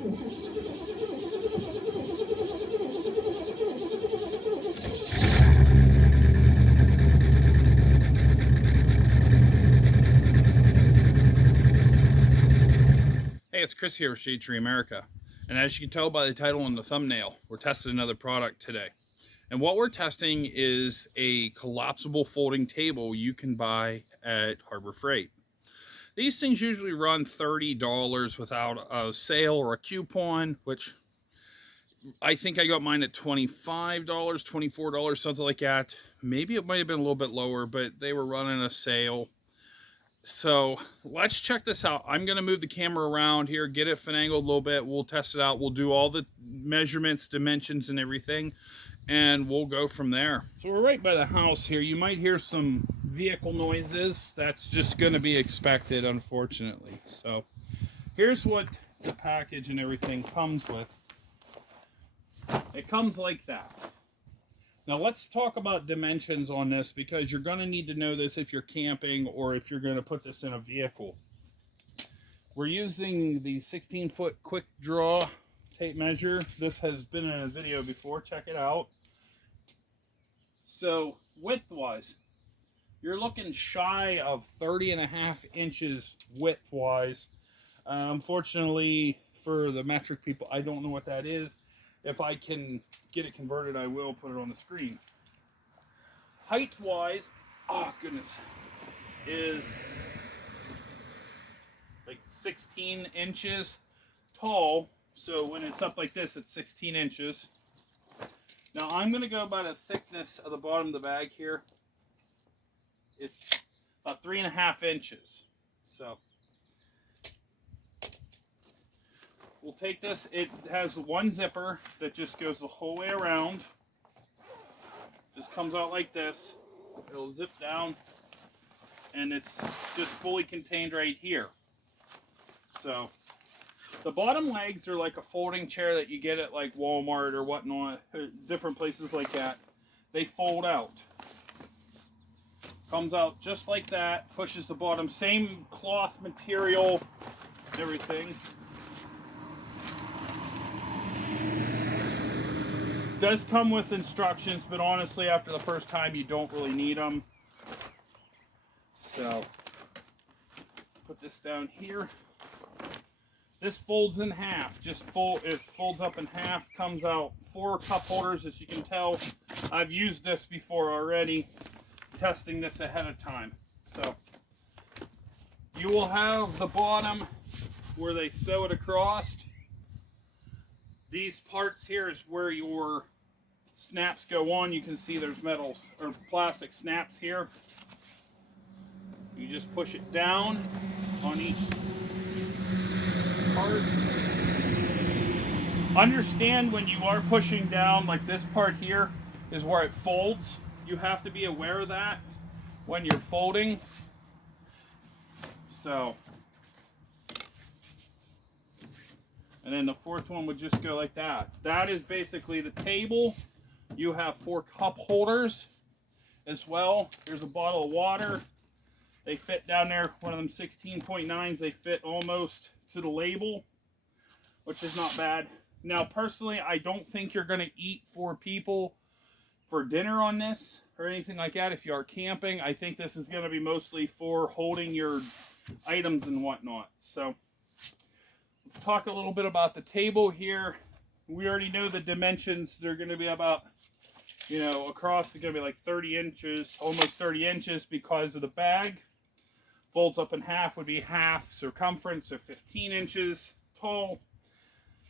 Hey, it's Chris here with Shadetree America. And as you can tell by the title and the thumbnail, we're testing another product today. And what we're testing is a collapsible folding table you can buy at Harbor Freight. These things usually run $30 without a sale or a coupon, which I think I got mine at $25, $24, something like that. Maybe it might have been a little bit lower, but they were running a sale. So let's check this out. I'm going to move the camera around here, get it finagled a little bit. We'll test it out. We'll do all the measurements, dimensions, and everything, and we'll go from there. So we're right by the house here. You might hear some vehicle noises. That's just going to be expected, unfortunately. So here's what the package and everything comes with. It comes like that. Now let's talk about dimensions on this, because you're going to need to know this if you're camping or if you're going to put this in a vehicle. We're using the 16-foot quick draw tape measure. This has been in a video before. Check it out. So width-wise, you're looking shy of 30.5 inches width-wise. Unfortunately, for the metric people, I don't know what that is. If I can get it converted, I will put it on the screen. Height-wise, oh goodness, is like 16 inches tall. So when it's up like this, it's 16 inches. Now I'm going to go by the thickness of the bottom of the bag here. It's about 3.5 inches. So we'll take this. It has one zipper that just goes the whole way around. Just comes out like this. It'll zip down, and it's just fully contained right here. So the bottom legs are like a folding chair that you get at like Walmart or whatnot, or different places like that. They fold out. Comes out just like that. Pushes the bottom. Same cloth material, everything. Does come with instructions, but honestly, after the first time, you don't really need them. So, put this down here. This folds in half. It folds up in half. Comes out 4 cup holders, as you can tell. I've used this before already, testing this ahead of time. So, you will have the bottom where they sew it across. These parts here is where your snaps go on. You can see there's metals or plastic snaps here. You just push it down on each part. Understand when you are pushing down, like this part here is where it folds. You have to be aware of that when you're folding. So, and then the fourth one would just go like that. That is basically the table. You have 4 cup holders as well. There's a bottle of water. They fit down there. One of them 16.9s. They fit almost to the label, which is not bad. Now, personally, I don't think you're going to eat 4 people for dinner on this or anything like that. If you are camping, I think this is going to be mostly for holding your items and whatnot. So, let's talk a little bit about the table here. We already know the dimensions. They're going to be about, across, they're going to be like 30 inches, almost 30 inches because of the bag. Folds up in half would be half circumference, so 15 inches tall.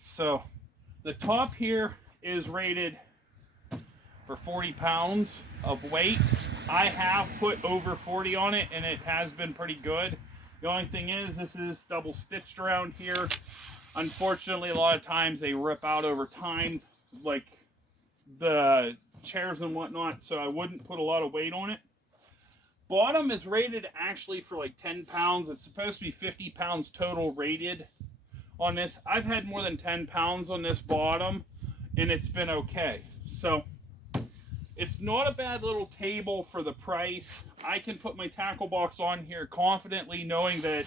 So the top here is rated for 40 pounds of weight. I have put over 40 on it, and it has been pretty good. The only thing is, this is double stitched around here. Unfortunately, a lot of times they rip out over time, like the chairs and whatnot, so I wouldn't put a lot of weight on it. Bottom is rated actually for like 10 pounds. It's supposed to be 50 pounds total rated on this. I've had more than 10 pounds on this bottom, and it's been okay. So it's not a bad little table for the price. I can put my tackle box on here confidently, knowing that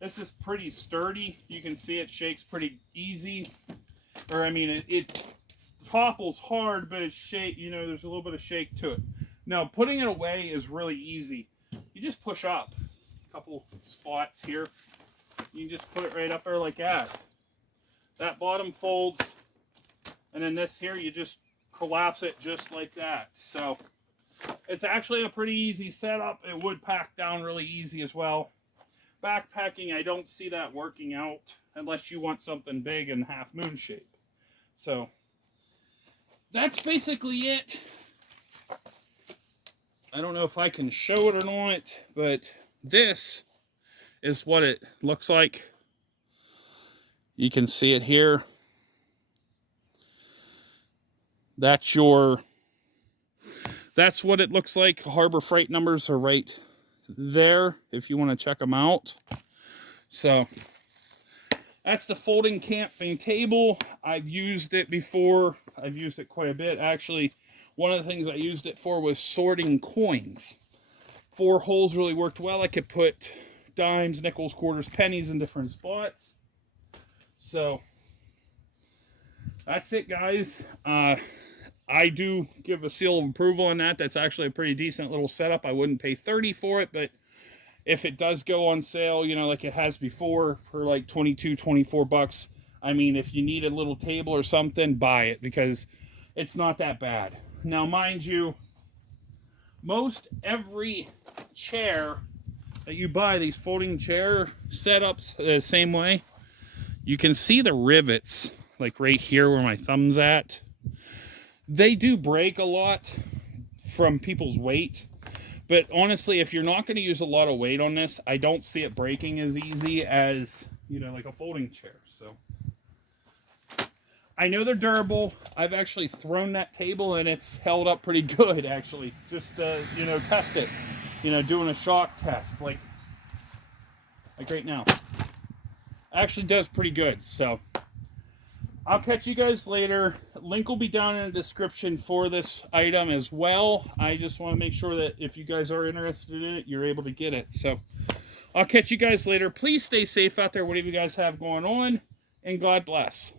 This is pretty sturdy. You can see it shakes pretty easy. Or, I mean, it topples hard, but it's shake, you know, there's a little bit of shake to it. Now, putting it away is really easy. You just push up a couple spots here. You can just put it right up there like that. That bottom folds, and then this here, you just collapse it just like that. So it's actually a pretty easy setup. It would pack down really easy as well. Backpacking, I don't see that working out unless you want something big and half moon shape. So that's basically it. I don't know if I can show it or not, but this is what it looks like. You can see it here. That's what it looks like. Harbor Freight numbers are right there if you want to check them out. So that's the folding camping table. I've used it before. I've used it quite a bit. Actually, one of the things I used it for was sorting coins. 4 holes really worked well. I could put dimes, nickels, quarters, pennies in different spots. So that's it, guys. I do give a seal of approval on that. That's actually a pretty decent little setup. I wouldn't pay $30 for it, but if it does go on sale, you know, like it has before for like $22, $24, I mean, if you need a little table or something, buy it because it's not that bad. Now, mind you, most every chair that you buy, these folding chair setups, the same way, you can see the rivets, like right here where my thumb's at. They do break a lot from people's weight. But honestly, if you're not going to use a lot of weight on this, I don't see it breaking as easy as, you know, like a folding chair. So I know they're durable. I've actually thrown that table and it's held up pretty good, actually. Just, you know, test it. You know, doing a shock test, like right now. Actually does pretty good, so I'll catch you guys later. Link will be down in the description for this item as well. I just want to make sure that if you guys are interested in it, you're able to get it. So I'll catch you guys later. Please stay safe out there, whatever you guys have going on, and God bless.